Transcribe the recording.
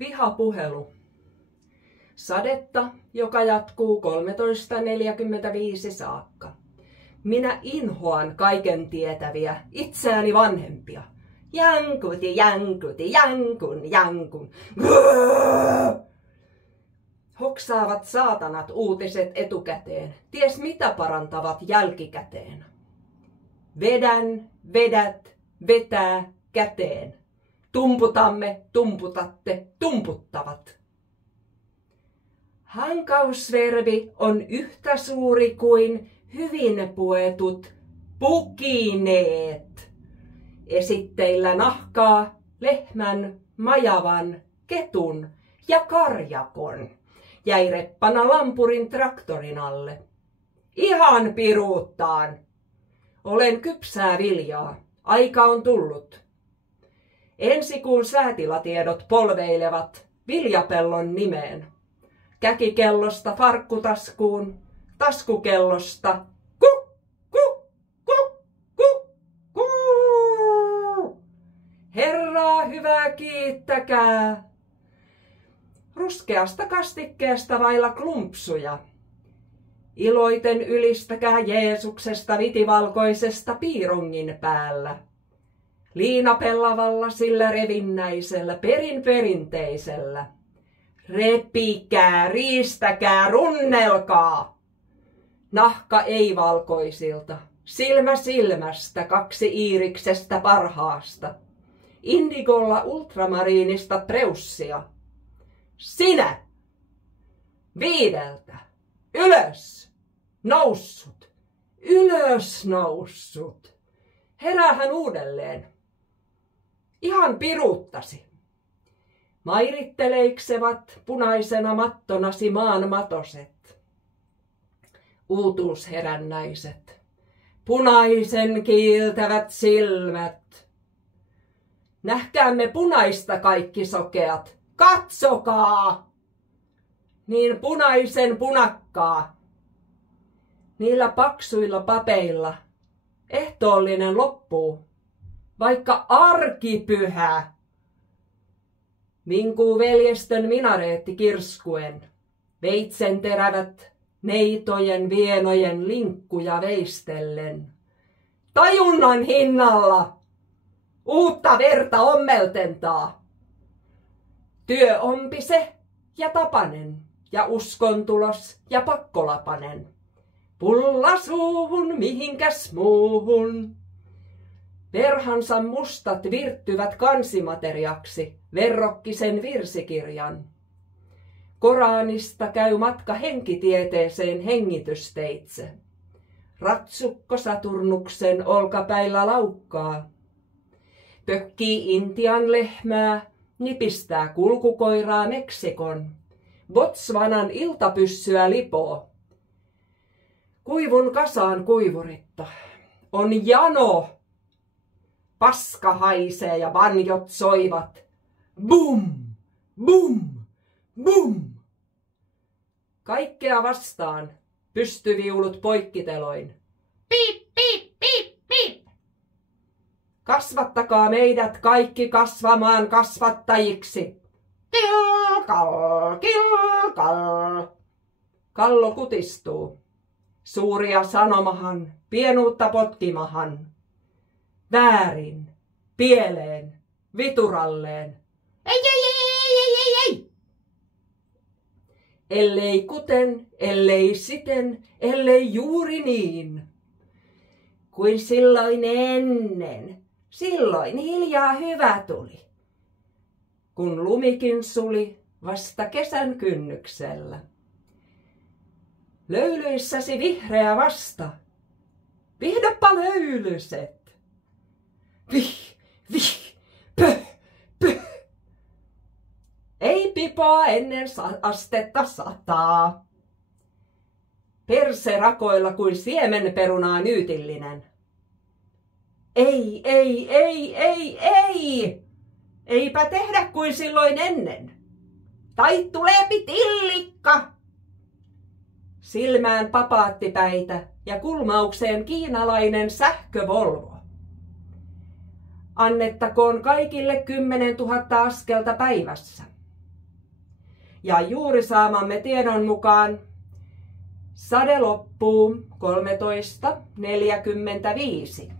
Vihapuhelu. Sadetta, joka jatkuu 13.45 saakka. Minä inhoan kaiken tietäviä, itseäni vanhempia. Jankuti, jankuti, jankun, jankun. Hoksaavat saatanat uutiset etukäteen, ties mitä parantavat jälkikäteen. Vedän, vedät, vetää, käteen. Tumputamme, tumputatte, tumputtavat. Hankausverbi on yhtä suuri kuin hyvin puetut pukineet. Esitteillä nahkaa, lehmän, majavan, ketun ja karjakon. Jäi reppana lampurin traktorin alle. Ihan piruuttaan. Olen kypsää viljaa. Aika on tullut. Ensi kuun säätilatiedot polveilevat viljapellon nimeen. Käkikellosta farkkutaskuun, taskukellosta Herraa hyvää kiittäkää. Ruskeasta kastikkeesta vailla klumpsuja. Iloiten ylistäkää Jeesuksesta vitivalkoisesta piirongin päällä. Liinapellavalla sillä revinnäisellä perinteisellä. Repikää, riistäkää, runnelkaa. Nahka ei valkoisilta, silmä silmästä, kaksi iiriksestä parhaasta. Indigolla ultramariinista preussia. Sinä! 5. Ylös! Noussut! Ylös noussut! Heräähän uudelleen. Ihan piruuttasi. Mairitteleiksevat punaisena mattonasi maan matoset. Uutuusherännäiset. Punaisen kiiltävät silmät. Nähkäämme punaista kaikki sokeat. Katsokaa! Niin punaisen punakkaa. Niillä paksuilla papeilla ehtoollinen loppuu, vaikka arkipyhä. Vinkuu veljestön minareetti kirskuen, veitsen terävät neitojen vienojen linkkuja veistellen. Tajunnan hinnalla uutta verta ommeltentaa. Työ ompi se ja tapanen ja uskontulos ja pakkolapanen. Pulla suuhun, mihinkäs muuhun. Verhansa mustat virttyvät kansimateriaksi verrokkisen virsikirjan. Koraanista käy matka henkitieteeseen hengitysteitse. Ratsukko Saturnuksen olkapäillä laukkaa. Pökkii Intian lehmää, nipistää kulkukoiraa Meksikon. Botswanan iltapyssyä lipoo. Kuivun kasaan kuivuritta. On jano. Paska haisee ja banjot soivat. Bum, bum, bum. Kaikkea vastaan. Pystyviulut poikkiteloin. Piip, piip, piip, piip. Kasvattakaa meidät kaikki kasvamaan kasvattajiksi. Kilkal, kilkal. Kallo kutistuu. Suuria sanomahan, pienuutta potkimahan. Väärin, pieleen, vituralleen. Ei. Ellei kuten, ellei siten, ellei juuri niin. Kuin silloin ennen, silloin hiljaa hyvä tuli. Kun lumikin suli vasta kesän kynnyksellä. Löylyissäsi vihreä vasta. Vihdäpä löylyset. Vih, pöh. Ei pipoa ennen astetta 100. Perse rakoilla kuin siemenperunaa nyytillinen. Ei. Eipä tehdä kuin silloin ennen. Tai tuleepi tillikka. Silmään papaattipäitä ja kulmaukseen kiinalainen sähkövolvo. Annettakoon kaikille 10 000 askelta päivässä. Ja juuri saamamme tiedon mukaan sade loppuu 13.45.